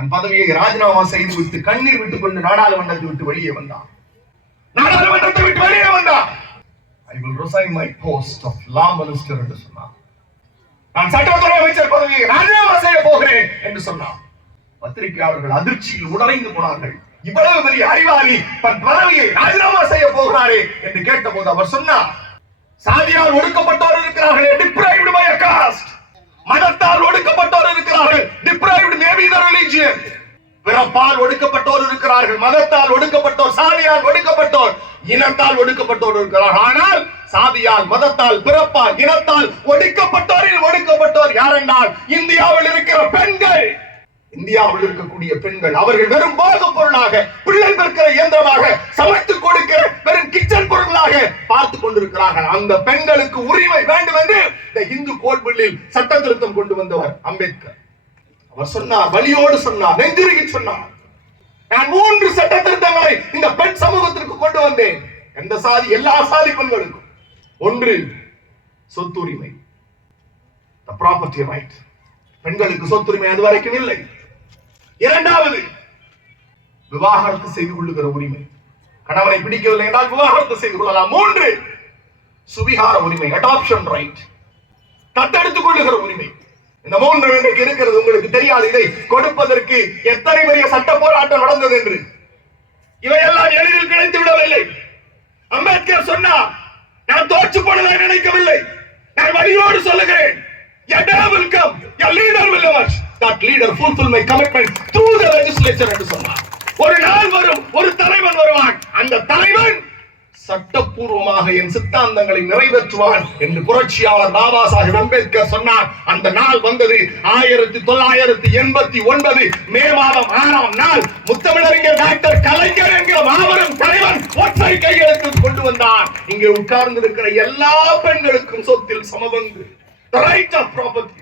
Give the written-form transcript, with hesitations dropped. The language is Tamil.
தன் பதவியை ராஜினாமா செய்து விட்டு கண்ணீர் விட்டுக் கொண்டு நாடாளுமன்றத்தை விட்டு வெளியே வந்தான். நாடாளுமன்றத்தை விட்டு வெளியே வந்தான். I will resign my post of law minister என்று சொன்னான். நான் சட்டத்துறை அமைச்சர் பதவியை ராஜினாமா செய்ய போகிறேன் என்று சொன்னான். பத்திரிகையாளர்கள் அதிர்ச்சியில் உடைந்து போனார்கள். இவ்வளவு பெரிய அறிவாளி தன் பதவியை ராஜினாமா செய்ய போகிறாரே என்று கேட்டபோது அவர் சொன்னார், சாதியால் ஒடுக்கப்பட்டோர் இருக்கிறார்கள், deprived by a caste. மதத்தால் ஒடுக்கப்பட்டோர் இருக்கிறார்கள், deprived maybe the religion. பிறப்பால் ஒடுக்கப்பட்டோர் இருக்கிறார்கள், மதத்தால் ஒடுக்கப்பட்டோர், சாதியால் ஒடுக்கப்பட்டோர், இனத்தால் ஒடுக்கப்பட்டோர் இருக்கிறார்கள். ஆனால் சாதியால், மதத்தால், பிறப்பால், இனத்தால் ஒடுக்கப்பட்டோரில் ஒடுக்கப்பட்டோர் யார் என்றால் இந்தியாவில் இருக்கிற பெண்கள். இந்தியாவில் இருக்கக்கூடிய பெண்கள் அவர்கள் வெறும் போதைப் பொருளாக, பிள்ளை பெற்கிற இயந்திரமாக, சமைத்து கொடுக்கிற வெறும் கிச்சன் பொருளாக பார்த்து கொண்டிருக்கிறார்கள். அந்த பெண்களுக்கு உரிமை வேண்டும் என்று இந்த இந்து கோட் பில்லில் சட்ட திருத்தம் கொண்டு வந்தவர் அம்பேத்கர். அவர் சொன்னார், வலியோடு சொன்னார், நெஞ்சுருகி சொன்னார், நான் 3 சட்ட திருத்தங்களை இந்த பெண் சமூகத்திற்கு கொண்டு வந்தேன். எந்த சாதி, எல்லா சாதி பெண்களுக்கும். 1, சொத்துரிமை, the property right. பெண்களுக்கு சொத்துரிமை அது வரைக்கும் இல்லை. 2வது, விவாகரத்து செய்து கொள்ளுகிற உரிமை. கணவனை பிடிக்கவில்லை என்றால் விவாகரத்து செய்து கொள்ளலாம். 3, சுவிகார உரிமை, அடாப்ஷன் ரைட், தத்தெடுத்துக் கொள்ளுகிற உரிமை. இந்த 3 இன்றைக்கு இருக்கிறது. உங்களுக்கு தெரியாது இதை கொடுப்பதற்கு எத்தனை பெரிய சட்ட போராட்டம் நடந்தது என்று. இவையெல்லாம் எளிதில் கிடைத்து விடவில்லை. அம்பேத்கர் சொன்னார், நான் தோற்று போனதை நினைக்கவில்லை, நான் வழியோடு சொல்லுகிறேன், a day will come, a leader will emerge, that leader fulfill my commitment through the legislature என்று சொன்னார். ஒரு நாள் வரும், ஒரு தலைவன் வருவான், அந்த தலைவன் சட்டப்பூர்வமாக என் சித்தாந்தங்களை நிறைவேற்றுவான் என்று புரட்சியாளர் பாபா சாஹிப் அம்பேத்கர் சொன்னார். அந்த நாள் வந்தது. 1989 மே மாதம் 6ஆம் நாள் முத்தமிழறிஞர் டாக்டர் கலைஞர் என்கிற மாபெரும் தலைவன் ஒற்றை கையெழுத்து கொண்டு வந்தார். இங்கே உட்கார்ந்து இருக்கிற எல்லா பெண்களுக்கும் சொத்தில் சமபங்கு, the right of property.